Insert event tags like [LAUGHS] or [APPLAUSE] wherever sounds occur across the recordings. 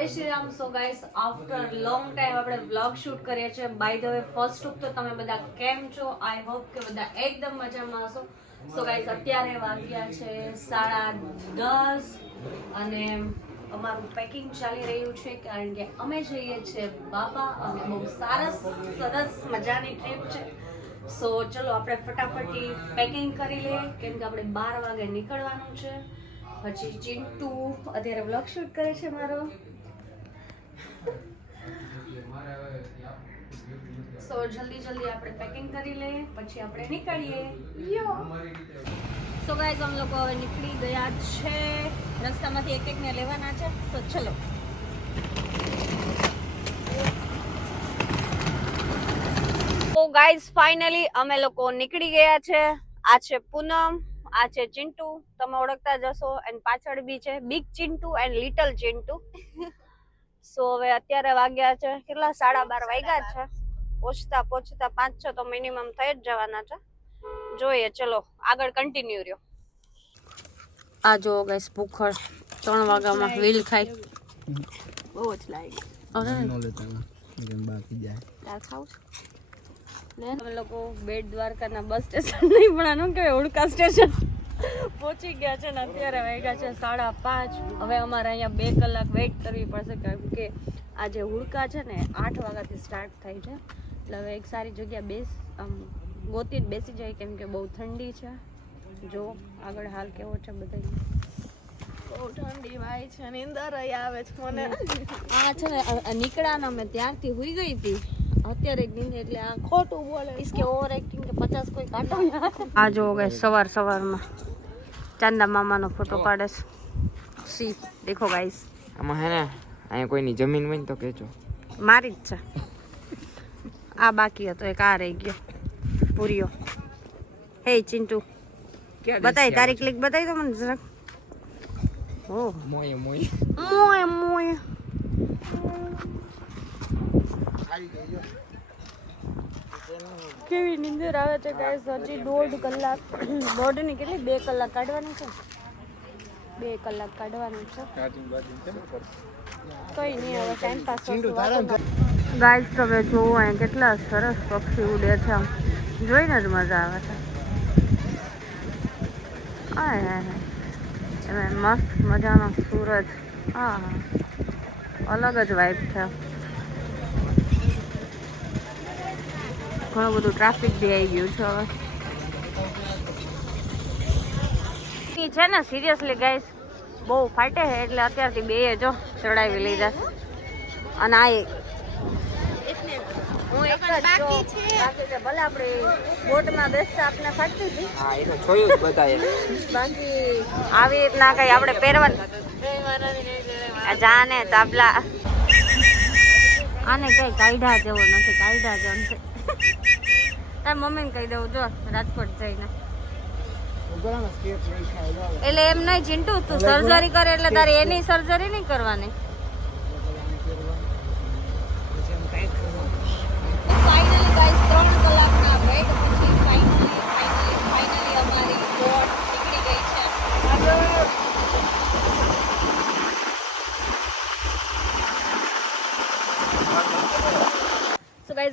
જય Shri Ram. So guys after long time આપણે vlog shoot કરીએ છીએ. બાય ધ વે ફર્સ્ટ ઉપ તો તમે બધા કેમ છો? આઈ હોપ કે બધા એકદમ મજામાં હશો. સો ગાઈસ અત્યારે વાગ્યા છે સાડા દસ અને અમારું પેકિંગ ચાલી રહ્યું છે કારણ કે અમે જઈએ છીએ બાબા અને બહુ સરસ સરસ મજાની ટ્રીપ છે. સો ચલો આપણે ફટાફટી પેકિંગ કરી લઈએ. કેમ કે આપણે બાર વાગે નીકળવાનું છે. પછી ચિંટુ અત્યારે બ્લોગ શૂટ કરે છે મારો. સો જલ્દી જલ્દી આપણે પેકિંગ કરી લઈએ પછી આપણે નીકળીએ. યો. સો ગાઈઝ અમે લોકો હવે નીકળી ગયા છે. રસ્તામાંથી એક એકને લેવાના છે. તો ચલો. ઓ ગાઈઝ ફાઇનલી અમે લોકો નીકળી ગયા છે. આ છે પૂનમ આ છે ચિંટુ. તમે ઓળખતા જશો એન્ડ પાછળ બી છે big Chintu and little Chintu so હવે અત્યારે વાગ્યા છે. કેટલા? સાડા બાર વાગ્યા છે. પહોંચતા પહોંચતા પાંચ છ તો મિનિમમ થઈ જ જવાના છે. જોઈએ ચલો આગળ કન્ટિન્યુ રહ્યો. આ જો ગઈસ ભૂખર ત્રણ વાગ્યામાં વ્હીલ ખાય બહુ જ લાગે. બાકી જાય. અમે લોકો બેટ દ્વારકાના બસ સ્ટેશન નહીં પણ આનું કહેવાય ઉડકા સ્ટેશન? પહોંચી ગયા છે ને અત્યારે વાગ્યા છે સાડા પાંચ. હવે અમારે અહીંયા બે કલાક વેઇટ કરવી પડશે કારણ કે આ જે હુડકા છે ને આઠ વાગ્યાથી સ્ટાર્ટ થાય છે. એટલે હવે એક સારી જગ્યા બેસ આમ ગોતી જ બેસી જાય કેમ કે બહુ ઠંડી છે. જો આગળ હાલ કેવો છે બધા બહુ ઠંડી ભાઈ છે નીંદર આવે છે મને. આ છે ને નીકળ્યા મેં ત્યારથી હુઈ ગઈ હતી. અત્યારે જ નહીં એટલે આ ખોટું બોલે. ઇસકે ઓવર એક્ટિંગ કે પચાસ કોઈ કાઢો આ જો સવાર સવારમાં. ચાંદા મામાનો ફોટો કાઢે સી દેખો ગાઈસ આમાં હે અહીંયા કોઈની જમીન હોય તો કહેજો. મારી જ છે. આ બાકી હતો એક આ રહી ગયો. પૂરીઓ હે ચિંટુ. બતાવી તારી ક્લિક બતાવી દો મને જરાક. ઓ મોય મોય મોય મોય કેવી નીંદર આવે છે ગાઈસ હજી દોઢ કલાક [CLEARS THROAT] દોઢની કેટલી? બે કલાક કાઢવાની છે? બે કલાક કાઢવાની છે. કઈ નહીં હવે ટાઈમ પાસ ગાઈસ તમે જોવો અહીં કેટલા સરસ પક્ષી ઉડે છે જોઈને જ મજા આવે છે. હાય હાય એમાં મસ્ત મજાનો સૂરજ. હા અલગ જ વાઇબ છે. ઘણું બધું ટ્રાફિક બી આવી ગયું છે હવે. ઈ છે ને સિરિયસલી ગાઈસ બહુ ફાટે છે એટલે અત્યારથી બે જો ચડાવી લીધા છે. અને આ એક હું એક જ બાકી ભલે આપણે બોટમાં બેસતા આપણે ફાટતી હતી હા એ તો જોયું જ બધાએ. બાકી આવી રીતના કઈ આપણે પહેરવાનું. આ જાને તાબલા. આને કઈ કાયદા જેવો નથી કાયદા જેવો છે [LAUGHS] તાર મમ્મીને કહી દઉં જો રાજકોટ જઈને. એટલે એમ નહીં ચિંટુ તું સર્જરી કરે એટલે તારે એની સર્જરી નહીં કરવાની.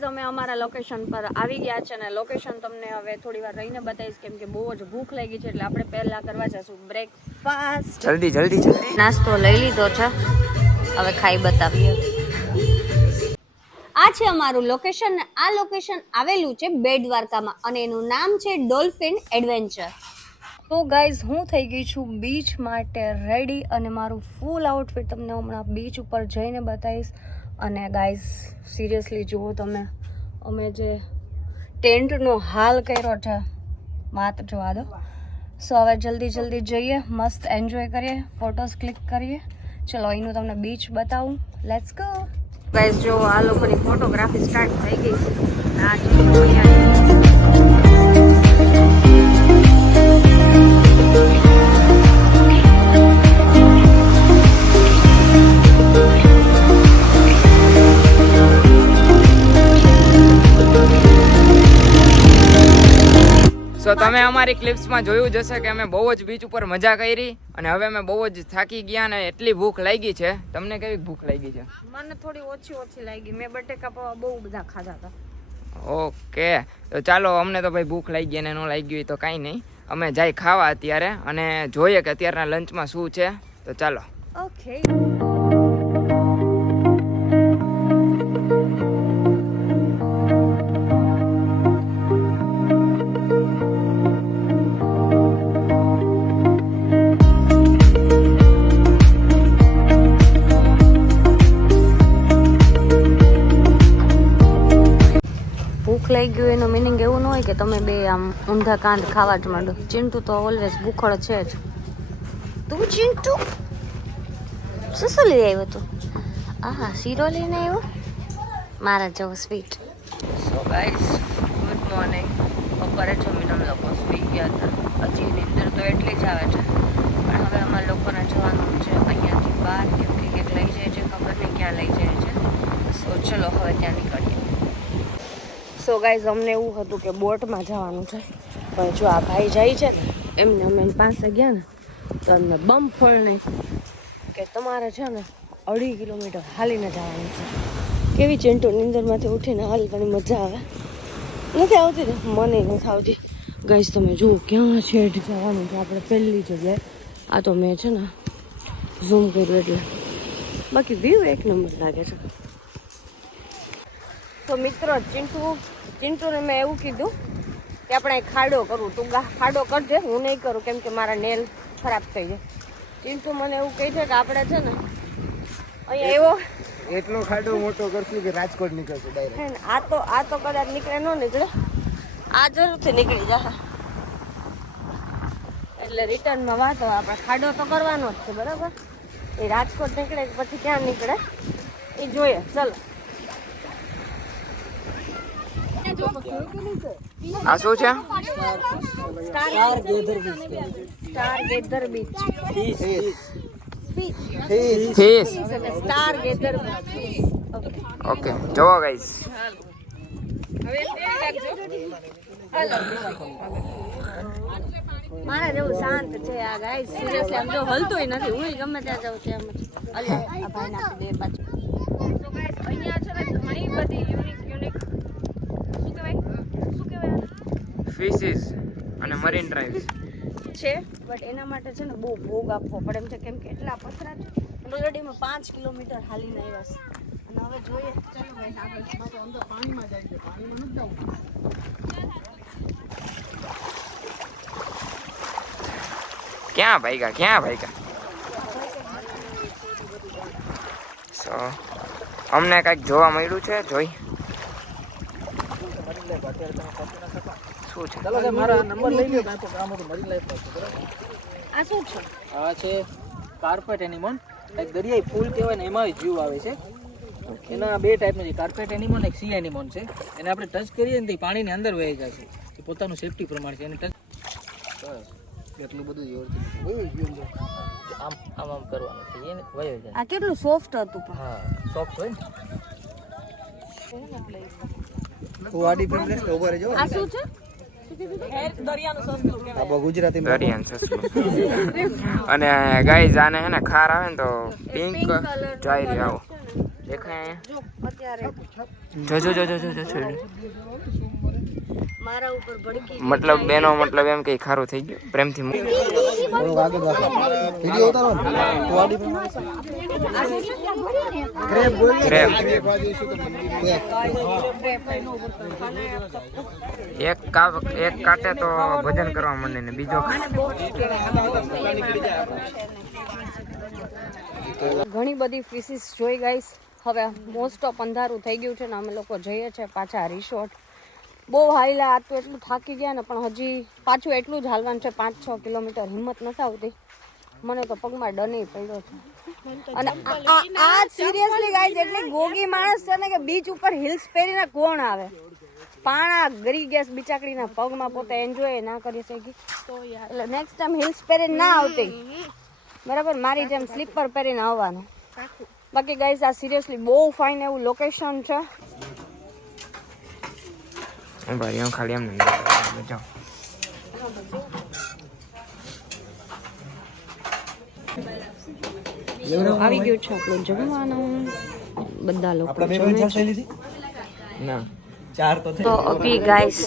અમે અમારા લોકેશન પર આવી ગયા છે અને લોકેશન તમને હવે થોડી વાર રહીને બતાવીશ કેમ કે બહુ જ ભૂખ લાગી છે એટલે આપણે પહેલા કરવા જશું બ્રેકફાસ્ટ જલ્દી જલ્દી જલ્દી. નાસ્તો લઈ લીધો છે. હવે ખાઈ બતાવીએ. આ છે અમારું લોકેશન આ લોકેશન આવેલું છે બેટ દ્વારકામાં અને એનું નામ છે ડોલ્ફિન એડવેન્ચર. તો ગાઈઝ હું થઈ ગઈ છું બીચ માટે રેડી અને મારું ફૂલ આઉટફિટ તમને હમણાં બીચ ઉપર જઈને બતાવીશ. અને ગાઈઝ સિરિયસલી જુઓ તમે, અમે જે ટેન્ટનો હાલ કર્યો છે, વાત જોવા દો. સો હવે જલ્દી જલ્દી જઈએ, મસ્ત એન્જોય કરીએ ફોટોઝ ક્લિક કરીએ. ચલો, અહીંનું તમને બીચ બતાવું. લેટ્સ ગો ગાઈઝ જો આ લોકોની ફોટોગ્રાફી સ્ટાર્ટ થઈ ગઈ આ જો અહીંયા તમે અમારી ક્લિપ્સમાં જોયું જ હશે કે અમે બહુ જ બીચ ઉપર મજા કરી અને હવે અમે બહુ જ થાકી ગયા અને એટલી ભૂખ લાગી છે. તમને કેવી ભૂખ લાગી છે? મને થોડી ઓછી ઓછી લાગી. મેં બટેકા પૌવા બહુ બધા ખાધા હતા. ઓકે. તો ચાલો અમને તો ભાઈ ભૂખ લાગી અને ન લાગી હોય તો કાંઈ નહીં. અમે જાય ખાવા અત્યારે અને જોઈએ કે અત્યારના લંચમાં શું છે. તો ચાલો. ઓકે લાગી ગયું એનો મિનિંગ એવું ન હોય કે તમે બે આમ ઊંધા કાંદ ખાવા જ માંડો. ચિંટુ તો ઓલવેઝ ભૂખડ છે જ. તું ચિંટુ? શું શું લઈ આવ્યો તું. આહા, શીરો લઈને આવ્યો? મારા જેવો sweet so guys good morning બપોરે જમીને અમે લોકો સુઈ ગયા હતા. હજી નીંદર તો એટલી જ આવે છે. પણ હવે અમારે લોકોને જવાનું છે અહીંયાથી બહાર. કેમ કે લઈ જાય છે, ખબર નહીં ક્યાં લઈ જાય છે. સો ચલો હવે ત્યાં નીકળીએ. સો ગાઈઝ અમને એવું હતું કે બોટમાં જવાનું છે. પણ જો આ ભાઈ જાય છે ને એમને અમે પાસે ગયા ને, તો એમને બમ ફોડ કે તમારે છે ને અઢી કિલોમીટર હાલીને જવાનું છે. કેવી ચિંટુ નીંદરમાંથી ઉઠીને હાલવાની મજા આવે. નથી આવતી ને? મને નથી આવતી. ગાઈઝ તમે જુઓ, ક્યાં છે જવાનું છે? આપણે પહેલી જગ્યાએ. આ તો મેં છે ને ઝૂમ કર્યું એટલે. બાકી વ્યૂ એક નંબર લાગે છે. તો મિત્રો ચિંટુ ચિંટુને મેં એવું કીધું કે આપણે ખાડો કરવું તું ખાડો કરજે હું નહીં કરું કેમ કે મારા નેલ ખરાબ થઈ જાય. ચિંટુ મને એવું કહે છે કે આપણે છે ને અહીંયા એવો એટલો ખાડો મોટો કરશું કે રાજકોટ નીકળશે ડાયરેક્ટ આ તો આ તો કદાચ નીકળે ન નીકળે. આ જરૂરથી નીકળી જશે. એટલે રિટર્નમાં વાતો આપણે ખાડો તો કરવાનો જ છે બરાબર? એ રાજકોટ નીકળે પછી ક્યાં નીકળે? એ જોઈએ ચલો. આ શું છે? Star gather beach star gather beach okay જોવો ગાઈસ મારા જેવું શાંત છે આ ગાય સિરિયસલી આમ જો હલતોય નથી. હું ગમે ત્યાં જાઉં ત્યાં જ અલ્યા આ ભાઈ નાખી દે પાછું So guys, અહીંયા છે ને ઘણી બધી યુનિક યુનિક શું કહેવાય શું કહેવાય ફિશિસ અને મરીન ડ્રાઈવ્સ છે બટ એના માટે છે ને બહુ ભોગ આપવો પડે. એમ છે કેમ કે એટલા પથરા છે. ઓલરેડી પાંચ કિલોમીટર હાલીને આવ્યા છે. અને હવે જોઈએ. ચાલો ભાઈ આગળ ક્યાં ભાઈગા ક્યાં ભાઈગા? સો અમને કાંઈક જોવા મળ્યું છે? જોઈ. શું છે. ચાલો સાહેબ મારા નંબર લઈ લ્યો કાંઈ તો કામ હતું મરી લાઈફ છે બરાબર? આ શું છે? આ છે કાર્પેટ એનિમોન એક દરિયાઈ ફૂલ કહેવાય ને એમાં જીવ આવે છે. એના બે ટાઈપના છે કાર્પેટ એનિમોન એક સી એનિમોન છે. એને આપણે ટચ કરીએ ને તે પાણીની અંદર વહી જાય છે. એ પોતાનું સેફટી પ્રમાણે છે એને ટચ એટલું બધું જોરથી આમ આમ આમ કરવાનું છે એને વહી જાય. આ કેટલું સોફ્ટ હતું હા સોફ્ટ હોય ને. તું આડી ફિલ્મ લેસ ઊભા રહેજો. આ શું છે? દરિયાન સસલું અને ગાય જાને હે ને ખાર આવે ને તો પિંક જાય રહ્યો આવો દેખાય અત્યારે. જો જો જો જો જો જો જો. મારા ઉપર ભડકી મતલબ બેનો મતલબ એમ કે ખારું થઈ ગયું. પ્રેમથી. વિડિયો ઉતારો. ને તું આડી ક્રેપ બોલ ક્રેબ એક કા એક કાટે તો ભજન કરવા મને ને બીજો ઘણી બધી ફિશિસ જોઈ ગઈશ હવે મોસ્ટ ઓફ અંધારું થઈ ગયું છે ને અમે લોકો જઈએ છીએ પાછા રિસોર્ટ બહુ હાઈલા, આ તો એટલું થાકી ગયા ને, પણ હજી પાછું એટલું જ હાલવાનું છે, પાંચ છ કિલોમીટર. હિંમત નથી આવતી. મને તો પગમાં ડને પડ્યો છે. અને આ- સિરિયસલી ગાઈઝ એટલી ગોગી માણસ છે ને કે બીચ ઉપર હિલ્સ પહેરીને કોણ આવે? પાણા ગરી ગેસ બિચાકડીના પગમાં, પોતે એન્જોય ના કરી શકી. એટલે નેક્સ્ટ ટાઈમ હિલ્સ પહેરીને ના આવતી. બરાબર? મારી જેમ સ્લીપર પહેરીને આવવાનું. બાકી ગાઈઝ આ સિરિયસલી બહુ ફાઇન એવું લોકેશન છે. હું ભાઈ હું ખાલી એમ નહીં જાઓ આવી ગયું છે આપણું જમવાનું બધા લોકો જમે છે. ના तो अभी गाइस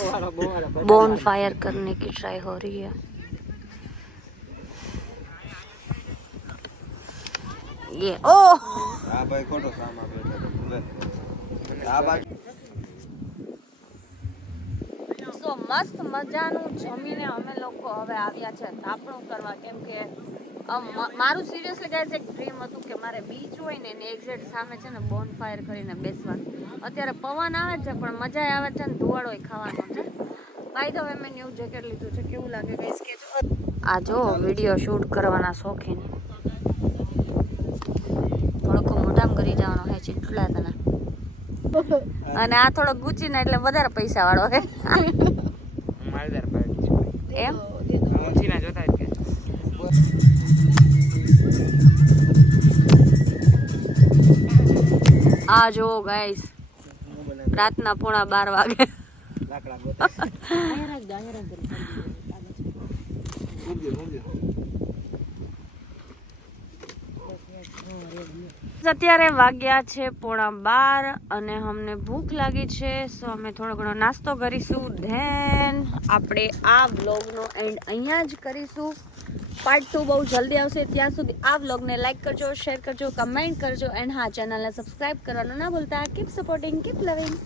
बोन फायर करने की ट्राई हो रही है ये ओ સો મસ્ત મજાનું જમીને અમે લોકો હવે આવ્યા છે તાપણું કરવા. કેમ કે મારું સિરિયસલી ગાઈસ એક ડ્રીમ હતું કે મારે બીચ હોય ને એની એક્ઝેક્ટ સામે છે ને બોન ફાયર કરીને બેસવાનું. અત્યારે પવન આવે છે, પણ મજા આવે છે ને ધુવાડો ખાવાનો છે. બાય ધ મેં ન્યૂ જેકેટ લીધું છે. કેવું લાગે ગાઈસ કે આ જો વીડિયો શૂટ કરવાના શોખીન. થોડોક મોઢામ કરી જવાનો હે ચીટલા તને. અને આ થોડો ગુચીને એટલે વધારે પૈસા વાળો હે જોતા આ જો ગાઈસ રાતના પોણા બાર વાગે. [LAUGHS] અત્યારે વાગ્યા છે પોણા બાર અને અમને ભૂખ લાગી છે, સો અમે થોડો ઘણો નાસ્તો કરીશું. ધેન આપણે આ વ્લોગનો એન્ડ અહીંયા જ કરીશું. પાર્ટ ટુ બહુ જલ્દી આવશે, ત્યાં સુધી આ વ્લોગને લાઈક કરજો શેર કરજો કમેન્ટ કરજો એન્ડ હા ચેનલને સબસ્ક્રાઈબ કરવાનું ના ભૂલતા. કીપ સપોર્ટિંગ કીપ લવિંગ